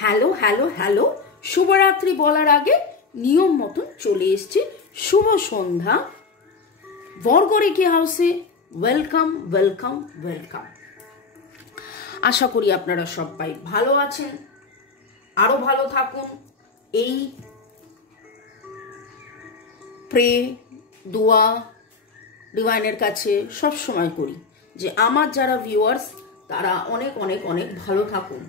Hello hello hello, শুভরাত্রি বলার আগে নিয়ম মতন চলে এসছে শুভ সন্ধ্যা বর্গরেখি হাউসে। Welcome welcome welcome. আশা করি আপনারা সবাই ভালো আছেন, আরো ভালো থাকুন। এই প্রে দোয়া ডিভাইনের কাছে সব সময় করি যে আমার যারা ভিউয়ার্স তারা অনেক অনেক অনেক ভালো থাকুন,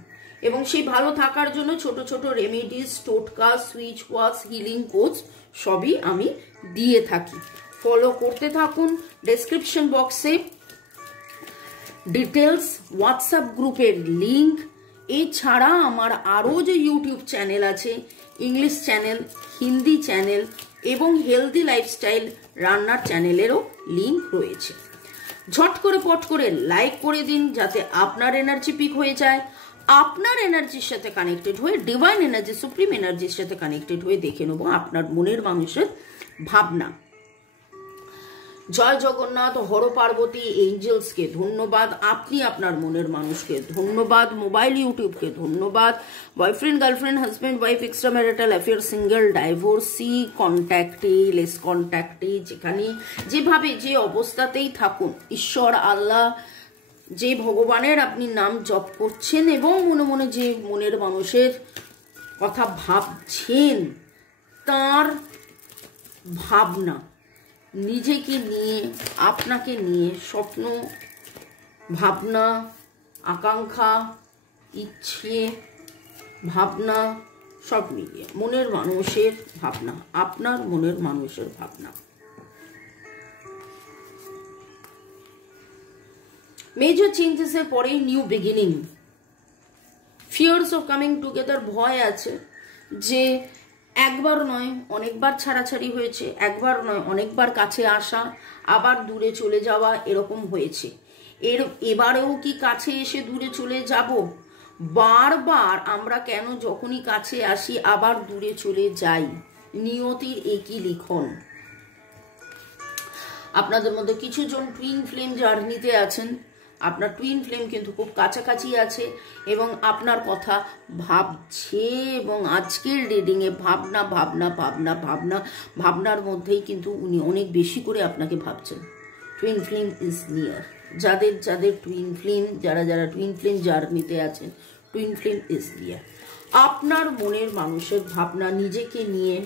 এবং সেই ভালো থাকার জন্য ছোট ছোট রেমেডিস, টোটকা, সুইচ ওয়াশ, হিলিং কোচ সবই আমি দিয়ে থাকি। ফলো করতে থাকুন। ডেসক্রিপশন বক্সে ডিটেলস, হোয়াটসঅ্যাপ গ্রুপের লিঙ্ক, এছাড়া আমার আরও যে ইউটিউব চ্যানেল আছে, ইংলিশ চ্যানেল, হিন্দি চ্যানেল এবং হেলদি লাইফস্টাইল রান্নার চ্যানেলেরও লিঙ্ক রয়েছে। ঝট করে পট করে লাইক করে দিন যাতে আপনার এনার্জি পিক হয়ে যায়। আপনার এনার্জির সাথে কানেক্টেড হয়ে ডিভাইন এনার্জি, সুপ্রিম এনার্জির সাথে কানেক্টেড হয়ে দেখে নেব আপনার মনের মানুষের ভাবনা। জয় জগন্নাথ, হর পার্বতী, এঞ্জেলসকে ধন্যবাদ, আপনি আপনার মনের মানুষকে ধন্যবাদ, মোবাইল ইউটিউবকে ধন্যবাদ, boyfriend, girlfriend, husband, wife, extra marital affair, single, divorcee, কন্ট্যাক্টে, লেস কন্ট্যাক্টে, যেখানে যেভাবে যে অবস্থাতেই থাকুন, ঈশ্বর, আল্লাহ, যে ভগবানের আপনি নাম জপ করছেন এবং মনে মনে যে মনের মানুষের কথা ভাবছেন, তার ভাবনা নিজেকে নিয়ে, আপনাকে নিয়ে, স্বপ্ন, ভাবনা, আকাঙ্ক্ষা, ইচ্ছে, ভাবনা সব মিলিয়ে মনের মানুষের ভাবনা, আপনার মনের মানুষের ভাবনা। মেজর চেঞ্জেসের পরেই new beginning. Fears of coming together, ভয় আছে যে একবার নয় অনেকবার ছাড়াছাড়ি হয়েছে, একবার নয় অনেকবার কাছে আসা, আবার দূরে চলে যাওয়া, এরকম হয়েছে। এবারেও কি কাছে এসে দূরে চলে যাব? বারবার আমরা কেন যখনই কাছে আসি আবার দূরে চলে যাই? নিয়তির একই লিখন। আপনাদের মধ্যে কিছু জন টুইন ফ্লেম জার্নিতে আছেন, আপনার টুইন ফ্লেম কিন্তু খুব কাছাকাছি আছে এবং আপনার কথা ভাবছে, এবং আজকের রিডিংয়ে ভাবনা ভাবনা ভাবনা ভাবনা ভাবনার মধ্যেই কিন্তু উনি অনেক বেশি করে আপনাকে ভাবছেন। Twin flame is near. যাদের যাদের টুইন ফ্লেম, যারা যারা টুইন ফ্লেম জার্নিতে আছেন, টুইন ফ্লেম ইজ নিয়ার। আপনার মনের মানুষের ভাবনা নিজেকে নিয়ে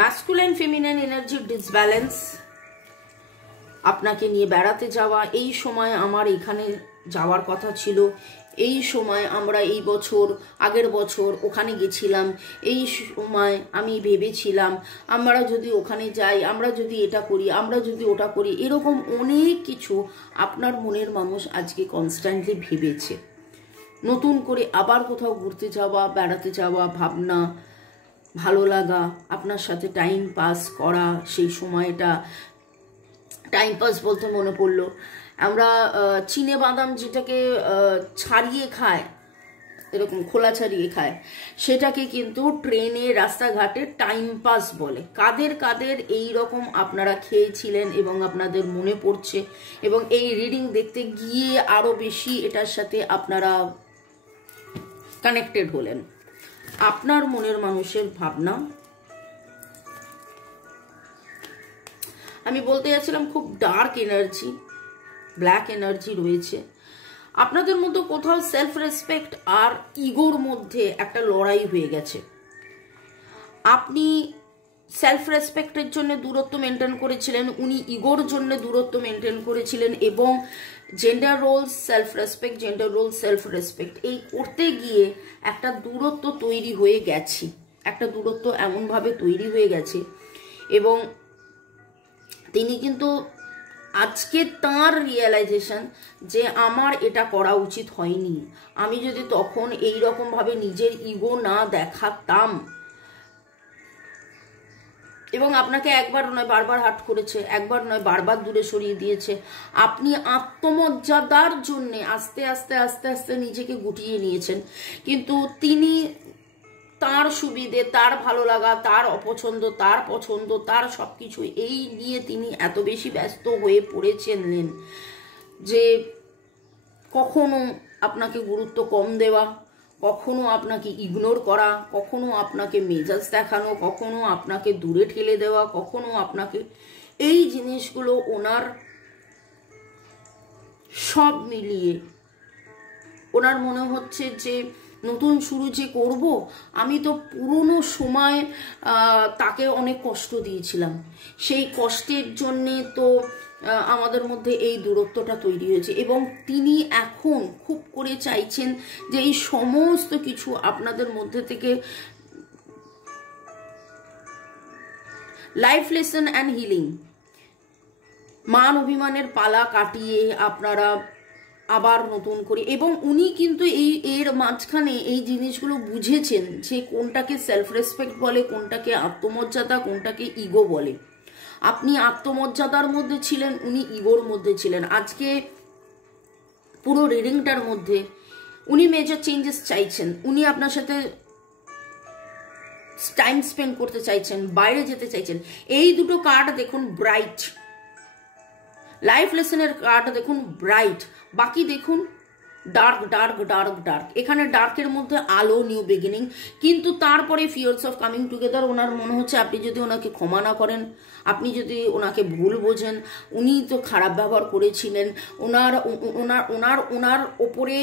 ম্যাসকুলাইন ফেমিনাইন এনার্জির ডিসব্যালেন্স, আপনাকে নিয়ে বেড়াতে যাওয়া। এই সময় আমার এখানে যাওয়ার কথা ছিল, এই সময় আমরা এই বছর, আগের বছর ওখানে গেছিলাম, এই সময় আমি ভেবেছিলাম আমরা যদি ওখানে যাই, আমরা যদি এটা করি, আমরা যদি ওটা করি, এরকম অনেক কিছু আপনার মনের মানুষ আজকে কনস্ট্যান্টলি ভেবেছে। নতুন করে আবার কোথাও ঘুরতে যাওয়া, বেড়াতে যাওয়া, ভাবনা, ভালো লাগা, আপনার সাথে টাইম পাস করা। সেই সময়টা টাইম পাস বলতে মনে পড়লো, আমরা চিনে বাদাম যেটাকে ছাড়িয়ে খায়, এরকম খোলা ছাড়িয়ে খায়, সেটাকে কিন্তু ট্রেনে, রাস্তাঘাটে টাইম পাস বলে। কাদের কাদের এই রকম আপনারা খেয়েছিলেন এবং আপনাদের মনে পড়ছে, এবং এই রিডিং দেখতে গিয়ে আরো বেশি এটার সাথে আপনারা কানেক্টেড হলেন। আপনার মনের মানুষের ভাবনা, আমি বলতে যাচ্ছিলাম খুব ডার্ক এনার্জি, ব্ল্যাক এনার্জি রয়েছে আপনাদের মধ্যে। কোথাও সেলফ রেসপেক্ট আর ইগোর মধ্যে একটা লড়াই হয়ে গেছে। আপনি সেলফ রেসপেক্টের জন্য দূরত্ব মেনটেন করেছিলেন, উনি ইগোর জন্য দূরত্ব মেনটেন করেছিলেন, এবং gender role, self respect, gender role, self respect, এই করতে গিয়ে একটা দূরত্ব তৈরি হয়ে গেছে, একটা দূরত্ব এমনভাবে তৈরি হয়ে গেছে। এবং তিনি কিন্তু আজকে তার রিয়েলাইজেশন যে আমার এটা করা উচিত হয়নি, আমি যদি তখন এই রকম ভাবে নিজের ইগো না দেখাতাম, এবং আপনাকে একবার নয় বারবার হার্ট করেছে, একবার নয় বারবার দূরে সরিয়ে দিয়েছে। আপনি আত্মমর্যাদার জন্যে আস্তে আস্তে আস্তে আস্তে নিজেকে গুটিয়ে নিয়েছেন, কিন্তু তিনি তার সুবিধে, তার ভালো লাগা, তার অপছন্দ, তার পছন্দ, তার সবকিছু এই নিয়ে তিনি এত বেশি ব্যস্ত হয়ে পড়েছিলেন যে কখনো আপনাকে গুরুত্ব কম দেওয়া, কখনো আপনাকে ইগনোর করা, কখনো আপনাকে মেজাজ দেখানো, কখনো আপনাকে দূরে ঠেলে দেওয়া, কখনো আপনাকে, এই জিনিসগুলো ওনার সব মিলিয়ে ওনার মনে হচ্ছে যে নতুন শুরু যে করব, আমি তো পুরনো সময় তাকে অনেক কষ্ট দিয়েছিলাম, সেই কষ্টের জন্যে তো আমাদের মধ্যে এই দূরত্বটা তৈরি হয়েছে। এবং তিনি এখন খুব করে চাইছেন যে এই সমস্ত কিছু আপনাদের মধ্যে থেকে লাইফ লেসন অ্যান্ড হিলিং, মান অভিমানের পালা কাটিয়ে আপনারা আবার নতুন করে, এবং উনি কিন্তু এর মাঝখানে এই জিনিসগুলো বুঝেছেন যে কোনটাকে সেলফ রেসপেক্ট বলে, কোনটাকে আত্মমর্যাদা, কোনটাকে ইগো বলে। আপনি আত্মমর্যাদার মধ্যে ছিলেন, উনি ইগোর মধ্যে ছিলেন। আজকে পুরো রিডিংটার মধ্যে উনি মেজর চেঞ্জেস চাইছেন, উনি আপনার সাথে টাইম স্পেন্ড করতে চাইছেন, বাইরে যেতে চাইছেন। এই দুটো কার্ড দেখুন ব্রাইট, লাইফ লেসনের কার্ড দেখুন ব্রাইট, বাকি দেখুন ডার্ক ডার্ক ডার্ক ডার্ক। এখানে ডার্কের মধ্যে আলো, নিউ বিগিনিং, কিন্তু তারপরে ফিয়ার্স অফ কামিং টুগেদার। ওনার মনে হচ্ছে আপনি যদি ওনাকে ক্ষমা না করেন, আপনি যদি ওনাকে ভুল বোঝেন, উনি তো খারাপ ব্যবহার করেছিলেন, ওনার ওনার ওনার ওনার ওপরে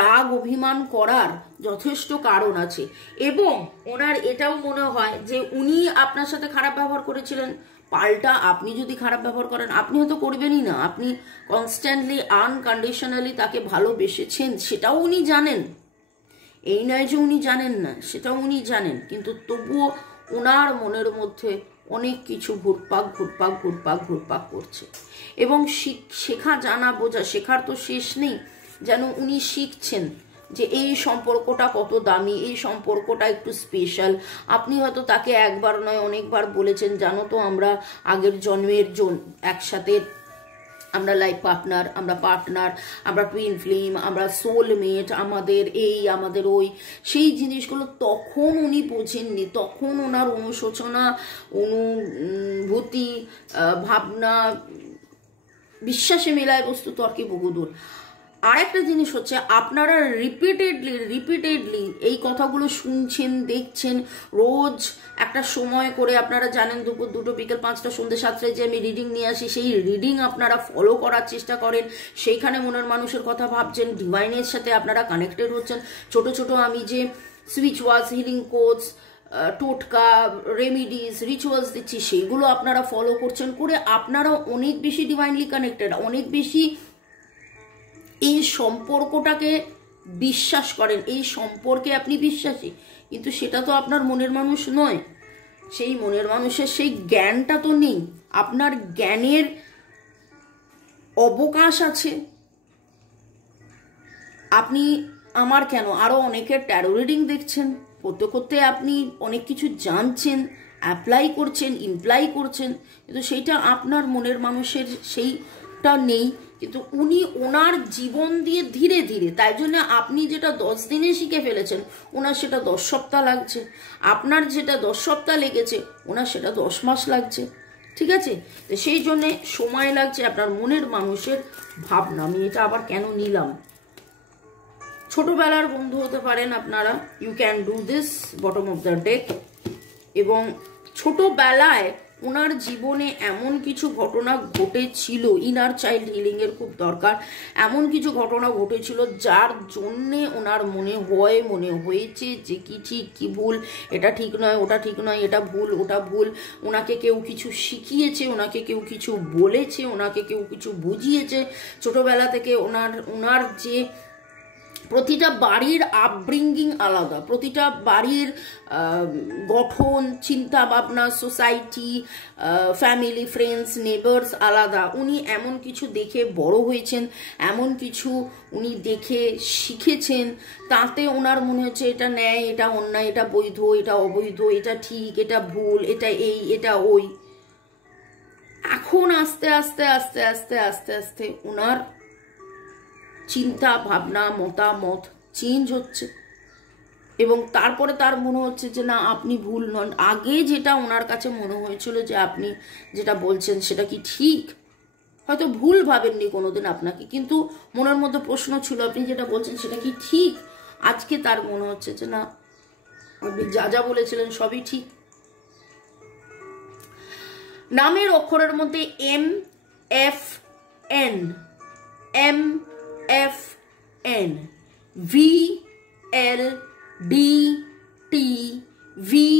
রাগ অভিমান করার যথেষ্ট কারণ আছে। এবং ওনার এটাও মনে হয় যে উনি আপনার সাথে খারাপ ব্যবহার করেছিলেন, পাল্টা আপনি যদি খারাপ ব্যবহার করেন, আপনি হয়তো করবেনই না, আপনি কনস্ট্যান্টলি আনকন্ডিশনালি তাকে ভালোবেসেছেন, সেটাও উনি জানেন। এই নয় যে উনি জানেন না, সেটাও উনি জানেন, কিন্তু তবুও ওনার মনের মধ্যে অনেক কিছু ঘুরপাক ঘুরপাক ঘুরপাক ঘুরপাক করছে। এবং শেখা, জানা, বোঝা, শেখার তো শেষ নেই, যেন উনি শিখছেন যে এই সম্পর্কটা কত দামি, এই সম্পর্কটা একটু স্পেশাল। আপনি হয়তো তাকে একবার নয় অনেকবার বলেছেন, জানো তো আমরা আগের জন্মের একসাথে, আমরা লাইফ পার্টনার, আমরা টুইন ফ্লেম, আমরা সোলমেট, আমাদের এই আমাদের ওই, সেই জিনিসগুলো তখন উনি বোঝেননি। তখন ওনার অনুশোচনা, অনুভূতি, ভাবনা, বিশ্বাসে মেলায় বস্তু তর্কে বহুদূর। আর একটা জিনিস হচ্ছে, আপনারা রিপিটেডলি এই কথাগুলো শুনছেন, দেখছেন, রোজ একটা সময় করে, আপনারা জানেন দুপুর 2টো, বিকেল 5টা, সন্ধ্যে 7টায় যে আমি রিডিং নিয়ে আসি, সেই রিডিং আপনারা ফলো করার চেষ্টা করেন, সেইখানে মনের মানুষের কথা ভাবছেন, ডিভাইনের সাথে আপনারা কানেক্টেড হচ্ছেন। ছোট ছোট আমি যে সুইচ ওয়ার্ডস, হিলিং কোডস, টোটকা, রেমিডিস, রিচুয়ালস দিচ্ছি, সেইগুলো আপনারা ফলো করছেন, করে আপনারা অনেক বেশি ডিভাইনলি কানেক্টেড, অনেক বেশি এই সম্পর্কটাকে বিশ্বাস করেন, এই সম্পর্কে আপনি বিশ্বাসী। কিন্তু সেটা তো আপনার মনের মানুষ নয়, সেই মনের মানুষের সেই জ্ঞানটা তো নেই, আপনার জ্ঞানের অবকাশ আছে। আপনি আমার কেন আরো অনেকের ট্যারো রিডিং দেখছেন, করতে করতে আপনি অনেক কিছু জানছেন, অ্যাপ্লাই করছেন, ইমপ্লাই করছেন, কিন্তু সেইটা আপনার মনের মানুষের সেইটা নেই। কিন্তু উনি ওনার জীবন দিয়ে ধীরে ধীরে, তাই জন্য আপনি যেটা 10 দিনে শিখে ফেলেছেন, ওনার সেটা 10 সপ্তাহ লাগছে, আপনার যেটা 10 সপ্তাহ লেগেছে, ওনার সেটা 10 মাস লাগছে। ঠিক আছে, তো সেই জন্যে সময় লাগছে আপনার মনের মানুষের ভাবনা। আমি এটা আবার কেন নিলাম, ছোটবেলার বন্ধু হতে পারেন আপনারা, you can do this, bottom of the deck. এবং ছোটবেলায় ওনার জীবনে এমন কিছু ঘটনা ঘটেছিল, ইনার চাইল্ড হিলিং এর খুব দরকার, এমন কিছু ঘটনা ঘটেছিল যার জন্যে ওনার মনে হয়েছে যে কি ঠিক কি ভুল, এটা ঠিক নয়, ওটা ঠিক নয়, এটা ভুল, ওটা ভুল। ওনাকে কেউ কিছু শিখিয়েছে, ওনাকে কেউ কিছু বলেছে, ওনাকে কেউ কিছু বুঝিয়েছে ছোটবেলা থেকে। ওনার যে প্রতিটা বাড়ির আপব্রিঙ্গিং আলাদা, প্রতিটা বাড়ির গঠন, চিন্তা ভাবনা, সোসাইটি, ফ্যামিলি, ফ্রেন্ডস, নেবার্স আলাদা। উনি এমন কিছু দেখে বড় হয়েছেন, এমন কিছু উনি দেখে শিখেছেন, তাতে ওনার মনে হচ্ছে এটা ন্যায়, এটা অন্যায়, এটা বৈধ, এটা অবৈধ, এটা ঠিক, এটা ভুল, এটা এই, এটা ওই। এখন আস্তে আস্তে আস্তে আস্তে আস্তে আস্তে ওনার চিন্তা ভাবনা, মতামত চেঞ্জ হচ্ছে। এবং তারপরে তার মনে হচ্ছে যে না আপনি ভুল নন। আগে যেটা ওনার কাছে মনে হয়েছিল যে আপনি যেটা বলছেন সেটা কি ঠিক, হয়তো ভুল ভাবেননি কোনোদিন আপনাকে, কিন্তু মনের মধ্যে প্রশ্ন ছিল আপনি যেটা বলছেন সেটা কি ঠিক। আজকে তার মনে হচ্ছে যে না আপনি যা যা বলেছিলেন সবই ঠিক। নামের অক্ষরের মধ্যে M F N, M F N, V L D T, V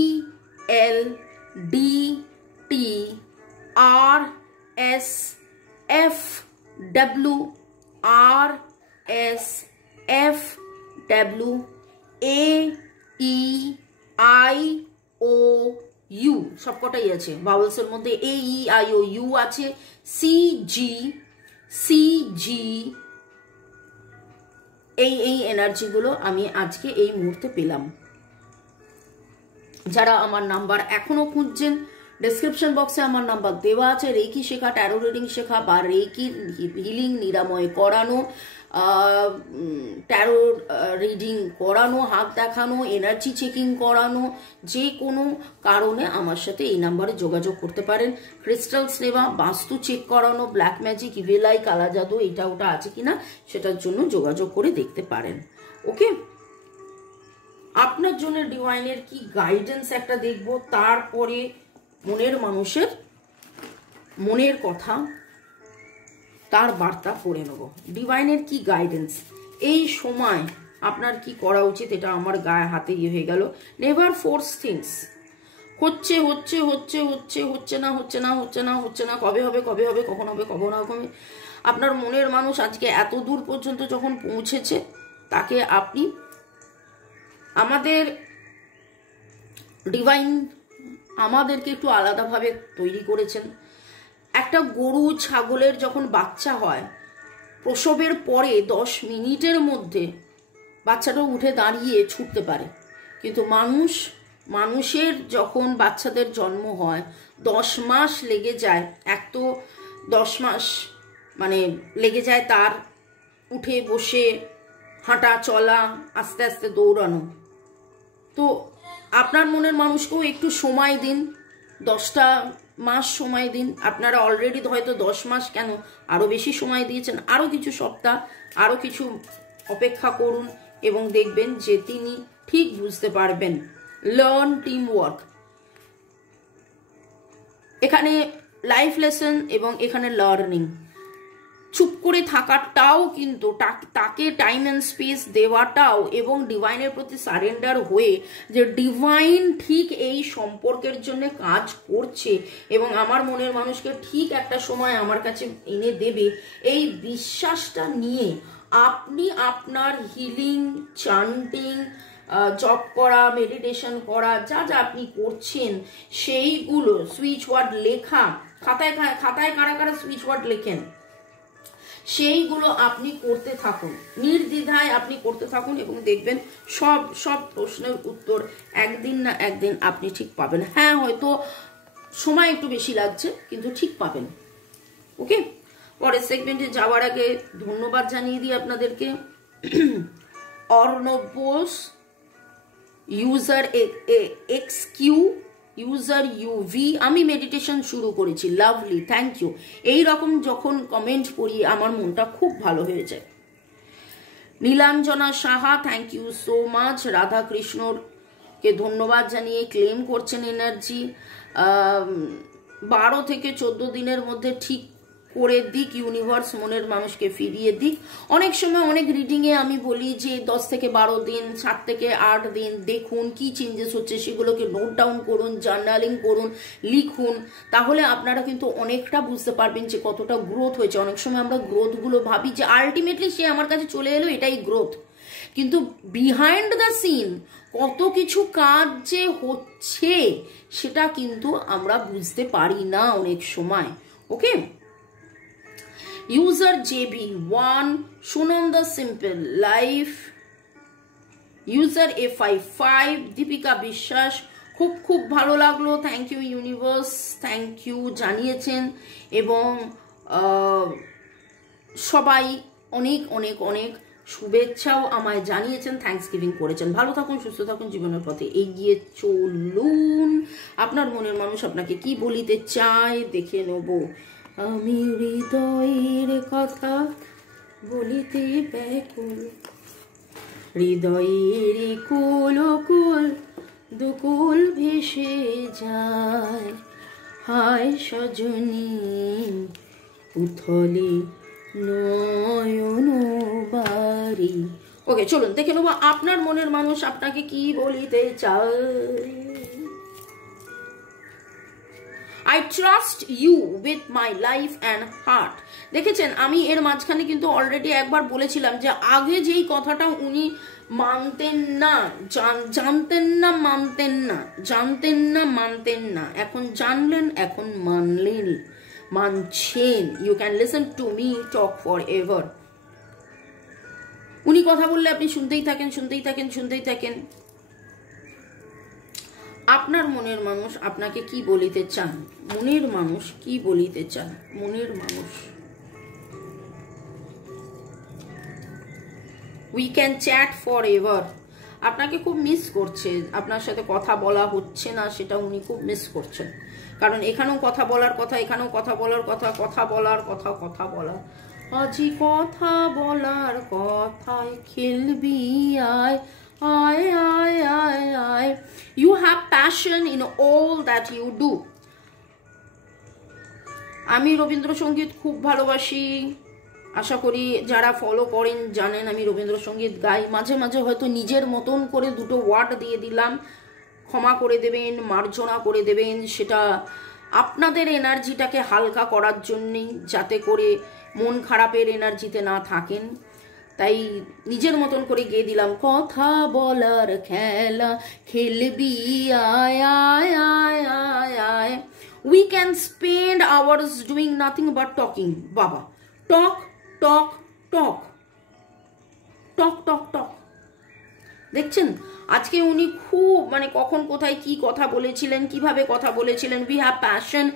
L D T, R S F W, R S F W, A E I O U, সবকটাই আছে ভাওয়েলসের মধ্যে। A E I O U আছে, C G, C G, এই এনার্জিগুলো আমি আজকে এই মুহূর্তে পেলাম। যারা আমার নাম্বার এখনো খুঁজছেন, ডেসক্রিপশন বক্সে আমার নাম্বার দেওয়া আছে। রেকি শেখা, ট্যারো রিডিং শেখা বা রেকি হিলিং নিরাময় করানো, ট্যারো রিডিং করানো, হাত দেখানো, এনার্জি চেকিং করানো, যে কোনো কারণে আমার সাথে এই নাম্বারে যোগাযোগ করতে পারেন। ক্রিস্টালস নেওয়া, বাস্তু চেক করানো, ব্ল্যাক ম্যাজিক, ইভিল আই, কালা জাদু এটা ওটা আছে কিনা সেটার জন্য যোগাযোগ করে দেখতে পারেন। ওকে, আপনার জন্য ডিভাইনের কি গাইডেন্স একটা দেখব, তারপরে মনের মানুষের মনের কথা, তার বার্তা পড়ে নেব। ডিভাইনের কি গাইডেন্স, এই সময় আপনার কি করা উচিত, এটা আমার গায়ে হাতে হয়ে গেল। নেভার ফোর্স থিংস, হচ্ছে হচ্ছে হচ্ছে হচ্ছে হচ্ছে না হচ্ছে না হচ্ছে না হচ্ছে না, কবে হবে কবে হবে, কখন হবে কবে না হবে। আপনার মনের মানুষ আজকে এত দূর পর্যন্ত যখন পৌঁছেছে, তাকে আপনি, আমাদের ডিভাইন আমাদেরকে একটু আলাদাভাবে তৈরি করেছেন। একটা গরু ছাগলের যখন বাচ্চা হয়, প্রসবের পরে 10 মিনিটের মধ্যে বাচ্চাটা উঠে দাঁড়িয়ে ছুটতে পারে, কিন্তু মানুষের যখন বাচ্চাদের জন্ম হয় 10 মাস লেগে যায়। এক তো 10 মাস মানে লেগে যায় তার উঠে বসে হাঁটা চলা, আস্তে আস্তে দৌড়ানো। তো আপনার মনের মানুষকেও একটু সময় দিন, 10টা মাস সময় দিন। আপনারা অলরেডি হয়তো 10 মাস কেন আরও বেশি সময় দিয়েছেন, আরও কিছু সপ্তাহ, আরও কিছু অপেক্ষা করুন এবং দেখবেন যে তিনি ঠিক বুঝতে পারবেন। লার্ন টিম ওয়ার্ক, এখানে লাইফ লেসন এবং এখানে লার্নিং। চুপ করে থাকাটাও কিন্তু, তাকে টাইম অ্যান্ড স্পেস দেওয়াটাও, এবং ডিভাইনের প্রতি সারেন্ডার হয়ে যে ডিভাইন ঠিক এই সম্পর্কের জন্য কাজ করছে এবং আমার মনের মানুষকে ঠিক একটা সময় আমার কাছে এনে দেবে, এই বিশ্বাসটা নিয়ে আপনি আপনার হিলিং, চান্টিং, জপ করা, মেডিটেশন করা, যা যা আপনি করছেন সেইগুলো, সুইচ ওয়ার্ড লেখা, খাতায় কারা কারা সুইচ ওয়ার্ড লেখেন, সেইগুলো আপনি করতে থাকুন, নির্দ্বিধায় আপনি করতে থাকুন এবং দেখবেন সব প্রশ্নের উত্তর একদিন না একদিন আপনি ঠিক পাবেন। হ্যাঁ, হয়তো সময় একটু বেশি লাগছে, কিন্তু ঠিক পাবেন। ওকে, পরের সেগমেন্টে যাওয়ার আগে ধন্যবাদ জানিয়ে দিই আপনাদেরকে। Arnab Bose, user Xq, user UV, আমি মেডিটেশন শুরু করেছি, লাভলি, থ্যাংক ইউ। এইরকম যখন কমেন্ট পড়ি আমার মনটা খুব ভালো হয়ে যায়। Nilanjana Saha, thank you so much. রাধাকৃষ্ণকে ধন্যবাদ জানিয়ে ক্লেম করছেন এনার্জি। 12 থেকে 14 দিনের মধ্যে ঠিক করে দিক ইউনিভার্স, মনের মানুষকে ফিরিয়ে দিক। অনেক সময় অনেক রিডিংয়ে আমি বলি যে 10 থেকে 12 দিন, 7 থেকে 8 দিন দেখুন কি চেঞ্জেস হচ্ছে, সেগুলোকে নোট ডাউন করুন, জার্নালিং করুন, লিখুন, তাহলে আপনারা কিন্তু অনেকটা বুঝতে পারবেন যে কতটা গ্রোথ হয়েছে। অনেক সময় আমরা গ্রোথগুলো ভাবি যে আলটিমেটলি সে আমার কাছে চলে এলো, এটাই গ্রোথ, কিন্তু বিহাইন্ড দ্য সিন কত কিছু কাজ যে হচ্ছে সেটা কিন্তু আমরা বুঝতে পারি না অনেক সময়। Okay, user JB1, Sunanda simple life, user A55, Dipika Biswas, খুব ভালো লাগলো, thank you universe, thank you জানিয়েছেন এবং সবাই অনেক অনেক অনেক শুভেচ্ছাও আমায় জানিয়েছেন, থ্যাঙ্কস গিভিং করেছেন। ভালো থাকুন, সুস্থ থাকুন, জীবনের পথে এগিয়ে চলুন। আপনার মনের মানুষ আপনাকে কি বলিতে চায় দেখে নেব। আমি হৃদয়ের কথা বলিতে ব্যাকুল, হৃদয়ের কুল কুল দুকুল ভেসে যায়, হায় সজনী উথলে নয়ন বাড়ি। ওকে, চলুন দেখে নেবো আপনার মনের মানুষ আপনাকে কি বলিতে চায়। I trust you with my life and heart. দেখেছেন, আমি এর মাঝখানে কিন্তু অলরেডি একবার বলেছিলাম যে আগে যেই কথাটা উনি মানতেন না, জানতেন না, মানতেন না, জানতেন না, মানতেন না, এখন জানলেন, এখন মানলেন, মানছেন। You can listen to me talk forever. উনি কথা বললে আপনি শুনতেই থাকেন, শুনতেই থাকেন, শুনতেই থাকেন। আপনার মনের মানুষ আপনাকে কি বলিতে চান? মনের মানুষ কি বলিতে চান? মনের মানুষ। We can chat for ever. আপনাকে খুব মিস করছে, আপনার সাথে কথা বলা হচ্ছে না, সেটা উনি খুব মিস করছেন। কারণ এখানেও কথা বলার কথা, এখানেও কথা বলার কথা, কথা বলার কথা, কথা বলা। আজি কথা বলার কথায় খেলবি আয়, আয় আয় আয় আয়। You have passion in all that you do. আমি রবীন্দ্রসঙ্গীত খুব ভালোবাসি, আশা করি যারা ফলো করেন জানেন আমি রবীন্দ্রসঙ্গীত গাই। মাঝে মাঝে হয়তো নিজের মতন করে দুটো ওয়ার্ড দিয়ে দিলাম, ক্ষমা করে দেবেন, মার্জনা করে দেবেন। সেটা আপনাদের এনার্জিটাকে হালকা করার জন্যেই, যাতে করে মন খারাপের এনার্জিতে না থাকেন। তাই নিজের মতন করে গিয়ে দিলাম, কথা বলার খেলা খেলবি আয় আয় আয় আয় আয়। We can spend hours doing nothing but talking. বাবা, টক টক টক টক টক টক। দেখছেন আজকে উনি খুব মানে কখন কোথায় কি কথা বলেছিলেন, কিভাবে কথা বলেছিলেন। We have passion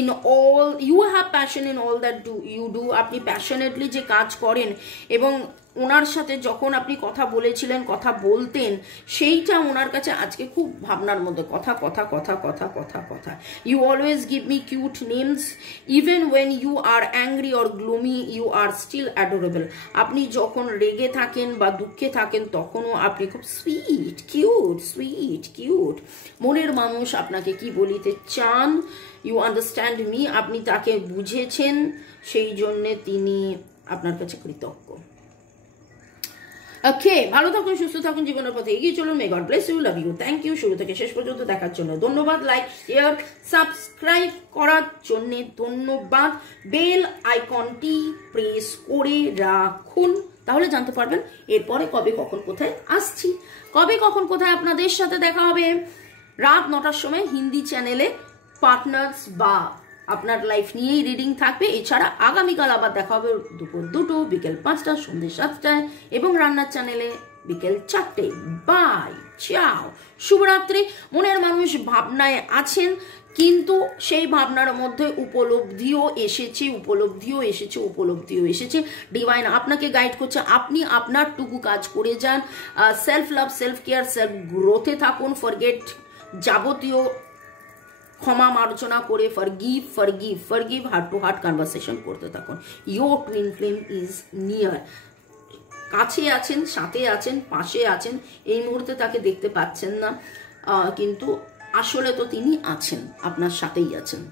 in all, you have passion in all that you do. আপনি প্যাশনেটলি যে কাজ করেন, এবং ওনার সাথে যখন আপনি কথা বলেছিলেন, কথা বলতেন, সেইটা ওনার কাছে আজকে খুব ভাবনার মধ্যে। কথা কথা কথা কথা কথা কথা। You always give me cute names. Even when you are angry or gloomy, you are still adorable. আপনি যখন রেগে থাকেন বা দুঃখে থাকেন তখনও আপনি খুব সুইট, কিউট, সুইট, কিউট। মনের মানুষ আপনাকে কি বলিতে চান? You understand me. আপনি তাকে বুঝেছেন, সেই জন্যে তিনি আপনার কাছে কৃতজ্ঞ। ওকে, ভালো থাকুন, সুস্থ থাকুন, জীবনের পথে এগিয়ে চলুন। May God bless you, love you, thank you. শুরু থেকে শেষ পর্যন্ত দেখার জন্য ধন্যবাদ। লাইক, শেয়ার, সাবস্ক্রাইব করার জন্য ধন্যবাদ। বেল আইকনটি প্রেস করে রাখুন, তাহলে জানতে পারবেন এরপরে কবে কখন কোথায় আসছি, কবে কখন কোথায় আপনাদের সাথে দেখা হবে। রাত 9টার সময় হিন্দি চ্যানেলে পার্টনার্স বা আপনার লাইফ নিয়েই রিডিং থাকবে। এছাড়া আগামীকাল আবার দেখা হবে দুপুর 2, বিকেল 5টা, সন্ধ্যে 7টায়, এবং রান্নার চ্যানেলে বিকেল 4টে। বাই, চাও, শুভরাত্রি। মনের মানুষ ভাবনায় আছেন, কিন্তু সেই ভাবনার মধ্যে উপলব্ধিও এসেছে, উপলব্ধিও এসেছে, উপলব্ধিও এসেছে। ডিভাইন আপনাকে গাইড করছে, আপনি আপনার টুকু কাজ করে যান। Self love, self care, self গ্রোথে থাকুন। ফরগেট যাবতীয় ক্ষমা মার্জনা করে forgive, forgive, forgive, heart to heart conversation করতে থাকুন। Your twin flame is near. কাছে আছেন, সাথে আছেন, পাশে আছেন। এই মুহূর্তে তাকে দেখতে পাচ্ছেন না, কিন্তু আসলে তো তিনি আছেন, আপনার সাথেই আছেন।